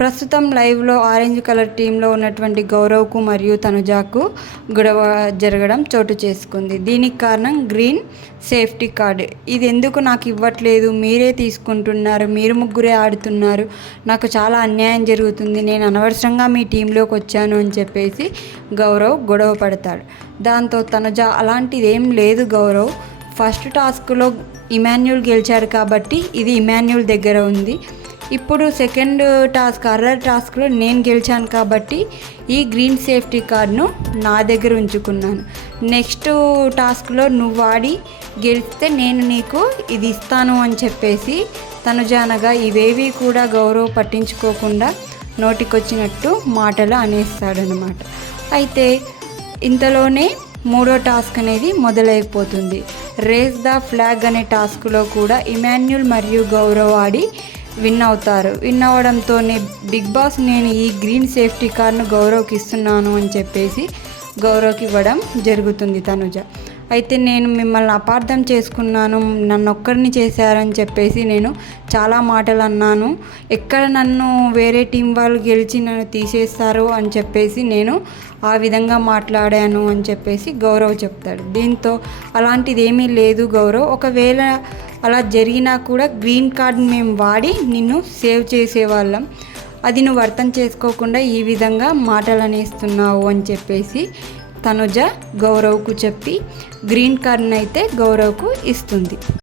ప్రస్తుతం లైవ్లో orange colour టీంలో ఉన్నటువంటి గౌరవ్కు మరియు తనుజాకు గొడవ జరగడం చోటు చేసుకుంది. దీనికి కారణం గ్రీన్ సేఫ్టీ కార్డ్. ఇది ఎందుకు నాకు ఇవ్వట్లేదు, మీరే తీసుకుంటున్నారు, మీరు ముగ్గురే ఆడుతున్నారు, నాకు చాలా అన్యాయం జరుగుతుంది, నేను అనవసరంగా మీ టీంలోకి వచ్చాను అని చెప్పేసి గౌరవ్ గొడవ పడతాడు. దాంతో తనుజ అలాంటిది ఏం లేదు గౌరవ్, ఫస్ట్ టాస్క్లో ఇమాన్యుల్ గెలిచాడు కాబట్టి ఇది ఇమాన్యుల్ దగ్గర ఉంది, ఇప్పుడు సెకండ్ టాస్క్ హర్రర్ టాస్క్లో నేను గెలిచాను కాబట్టి ఈ గ్రీన్ సేఫ్టీ కార్డ్ను నా దగ్గర ఉంచుకున్నాను, నెక్స్ట్ టాస్క్లో నువ్వు ఆడి గెలిస్తే నేను నీకు ఇది ఇస్తాను అని చెప్పేసి తనుజ అనగా ఇవేవి కూడా గౌరవ్ పట్టించుకోకుండా నోటికొచ్చినట్టు మాటలు అనేస్తాడనమాట. అయితే ఇంతలోనే మూడో టాస్క్ అనేది మొదలైపోతుంది. రేస్ ద ఫ్లాగ్ అనే టాస్క్లో కూడా ఇమాన్యుల్ మరియు గౌరవ్ ఆడి విన్ అవుతారు. విన్ అవ్వడంతోనే బిగ్ బాస్ నేను ఈ గ్రీన్ సేఫ్టీ కార్డ్ను గౌరవ్కి ఇస్తున్నాను అని చెప్పేసి గౌరవ్కి ఇవ్వడం జరుగుతుంది తనుజ. అయితే నేను మిమ్మల్ని అపార్థం చేసుకున్నాను, నన్ను ఒక్కరిని చేశారని చెప్పేసి నేను చాలా మాటలు అన్నాను, ఎక్కడ నన్ను వేరే టీం వాళ్ళు గెలిచి నన్ను తీసేస్తారు అని చెప్పేసి నేను ఆ విధంగా మాట్లాడాను అని చెప్పేసి గౌరవ్ చెప్తాడు. దీంతో అలాంటిది ఏమీ లేదు గౌరవ్, ఒకవేళ అలా జరిగినా కూడా గ్రీన్ కార్డ్ మేము వాడి నిన్ను సేవ్ చేసేవాళ్ళం, అది నువ్వు అర్థం చేసుకోకుండా ఈ విధంగా మాటలు అనేస్తున్నావు అని చెప్పేసి తనుజ గౌరవ్కు చెప్పి గ్రీన్ కార్డ్ని అయితే గౌరవ్కు ఇస్తుంది.